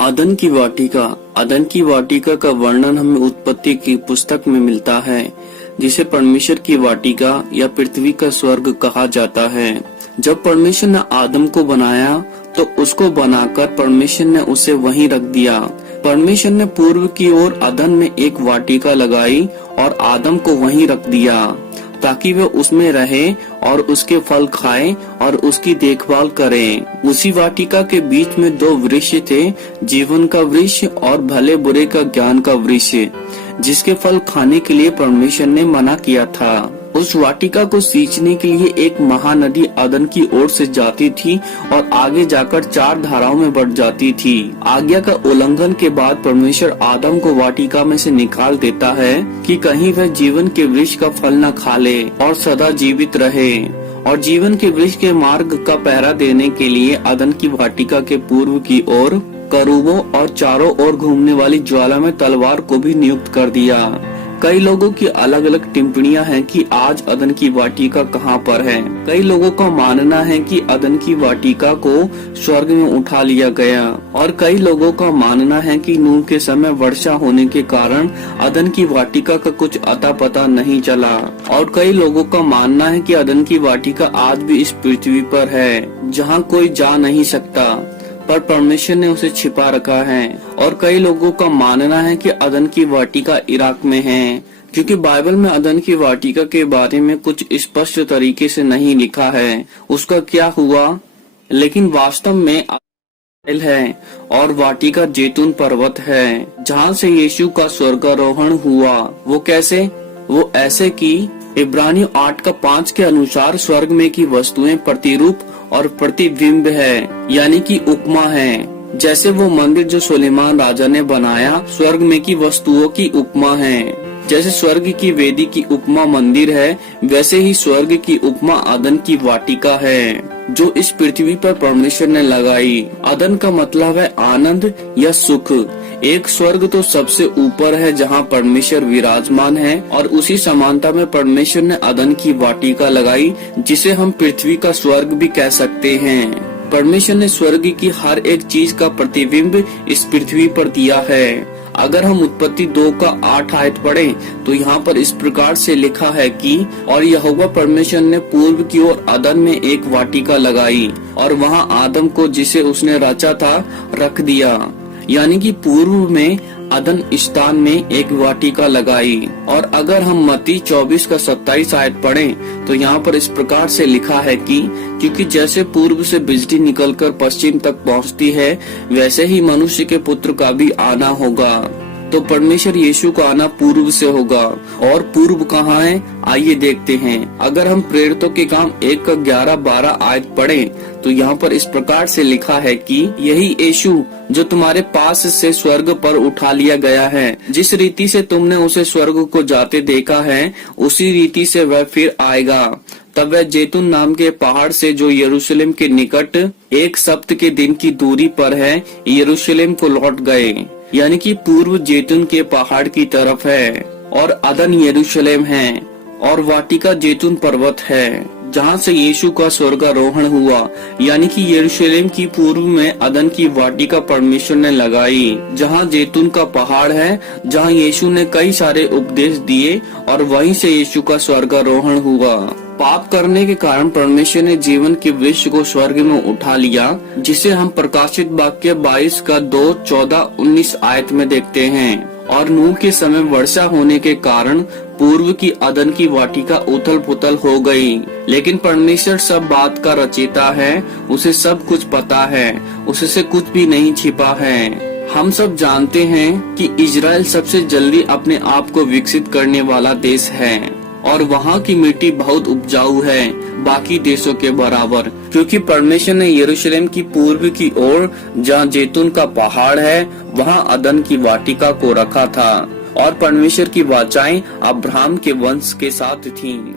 अदन की वाटिका। अदन की वाटिका का वर्णन हमें उत्पत्ति की पुस्तक में मिलता है, जिसे परमेश्वर की वाटिका या पृथ्वी का स्वर्ग कहा जाता है। जब परमेश्वर ने आदम को बनाया तो उसको बनाकर परमेश्वर ने उसे वहीं रख दिया। परमेश्वर ने पूर्व की ओर अदन में एक वाटिका लगाई और आदम को वहीं रख दिया, ताकि वे उसमें रहे और उसके फल खाएं और उसकी देखभाल करें। उसी वाटिका के बीच में दो वृक्ष थे, जीवन का वृक्ष और भले बुरे का ज्ञान का वृक्ष, जिसके फल खाने के लिए परमेश्वर ने मना किया था। उस वाटिका को सींचने के लिए एक महानदी अदन की ओर से जाती थी और आगे जाकर 4 धाराओं में बढ़ जाती थी। आज्ञा का उल्लंघन के बाद परमेश्वर आदम को वाटिका में से निकाल देता है कि कहीं वह जीवन के वृक्ष का फल न खा ले और सदा जीवित रहे। और जीवन के वृक्ष के मार्ग का पहरा देने के लिए अदन की वाटिका के पूर्व की ओर करूबों और चारों ओर घूमने वाली ज्वाला में तलवार को भी नियुक्त कर दिया। कई लोगों की अलग अलग टिप्पणियां हैं कि आज अदन की वाटिका कहां पर है। कई लोगों का मानना है कि अदन की वाटिका को स्वर्ग में उठा लिया गया, और कई लोगों का मानना है कि नूह के समय वर्षा होने के कारण अदन की वाटिका का कुछ अता पता नहीं चला। और कई लोगों का मानना है कि अदन की वाटिका आज भी इस पृथ्वी पर है, जहाँ कोई जा नहीं सकता, पर परमेश्वर ने उसे छिपा रखा है। और कई लोगों का मानना है कि अदन की वाटिका इराक में है, क्योंकि बाइबल में अदन की वाटिका के बारे में कुछ स्पष्ट तरीके से नहीं लिखा है उसका क्या हुआ, लेकिन वास्तव में है और वाटिका जैतून पर्वत है, जहाँ से यीशु का स्वर्गारोहण हुआ। वो कैसे? वो ऐसे कि इब्रानियों 8:5 के अनुसार स्वर्ग में की वस्तुएं प्रतिरूप और प्रतिबिंब है, यानी कि उपमा है। जैसे वो मंदिर जो सुलेमान राजा ने बनाया स्वर्ग में की वस्तुओं की उपमा है। जैसे स्वर्ग की वेदी की उपमा मंदिर है, वैसे ही स्वर्ग की उपमा अदन की वाटिका है, जो इस पृथ्वी पर परमेश्वर ने लगाई। अदन का मतलब है आनंद या सुख। एक स्वर्ग तो सबसे ऊपर है जहाँ परमेश्वर विराजमान है, और उसी समानता में परमेश्वर ने अदन की वाटिका लगाई, जिसे हम पृथ्वी का स्वर्ग भी कह सकते हैं। परमेश्वर ने स्वर्ग की हर एक चीज का प्रतिबिंब इस पृथ्वी पर दिया है। अगर हम उत्पत्ति 2:8 आयत पढ़ें तो यहाँ पर इस प्रकार से लिखा है कि और यहोवा परमेश्वर ने पूर्व की ओर अदन में एक वाटिका लगाई और वहाँ आदम को जिसे उसने रचा था रख दिया। यानी कि पूर्व में अदन स्थान में एक वाटिका लगाई। और अगर हम मत्ती 24:27 आयत पढ़ें तो यहाँ पर इस प्रकार से लिखा है कि क्योंकि जैसे पूर्व से बिजली निकलकर पश्चिम तक पहुँचती है, वैसे ही मनुष्य के पुत्र का भी आना होगा। तो परमेश्वर यीशु का आना पूर्व से होगा। और पूर्व कहाँ है, आइए देखते हैं। अगर हम प्रेरितों के काम 1:11-12 आयत पढ़ें तो यहाँ पर इस प्रकार से लिखा है कि यही यीशु जो तुम्हारे पास से स्वर्ग पर उठा लिया गया है, जिस रीति से तुमने उसे स्वर्ग को जाते देखा है, उसी रीति से वह फिर आएगा। तब वह जैतून नाम के पहाड़ से जो यरूशलेम के निकट 1 सप्ताह के दिन की दूरी पर है, यरूशलेम को लौट गए। यानी कि पूर्व जैतून के पहाड़ की तरफ है और अदन यरूशलेम है और वाटिका जैतून पर्वत है, जहाँ से यीशु का स्वर्गारोहण हुआ। यानी कि यरूशलेम की पूर्व में अदन की वाटिका परमेश्वर ने लगाई, जहाँ जैतून का पहाड़ है, जहाँ यीशु ने कई सारे उपदेश दिए और वहीं से यीशु का स्वर्गारोहण हुआ। पाप करने के कारण परमेश्वर ने जीवन के वृक्ष को स्वर्ग में उठा लिया, जिसे हम प्रकाशित वाक्य 22:14-19 आयत में देखते हैं। और नूह के समय वर्षा होने के कारण पूर्व की अदन की वाटिका उथल पुथल हो गई, लेकिन परमेश्वर सब बात का रचयिता है, उसे सब कुछ पता है, उससे कुछ भी नहीं छिपा है। हम सब जानते हैं कि इजराइल सबसे जल्दी अपने आप को विकसित करने वाला देश है और वहाँ की मिट्टी बहुत उपजाऊ है बाकी देशों के बराबर, क्योंकि परमेश्वर ने यरूशलेम की पूर्व की ओर जहाँ जैतून का पहाड़ है, वहाँ अदन की वाटिका को रखा था। और परमेश्वर की वाचाएं अब्राहम के वंश के साथ थीं।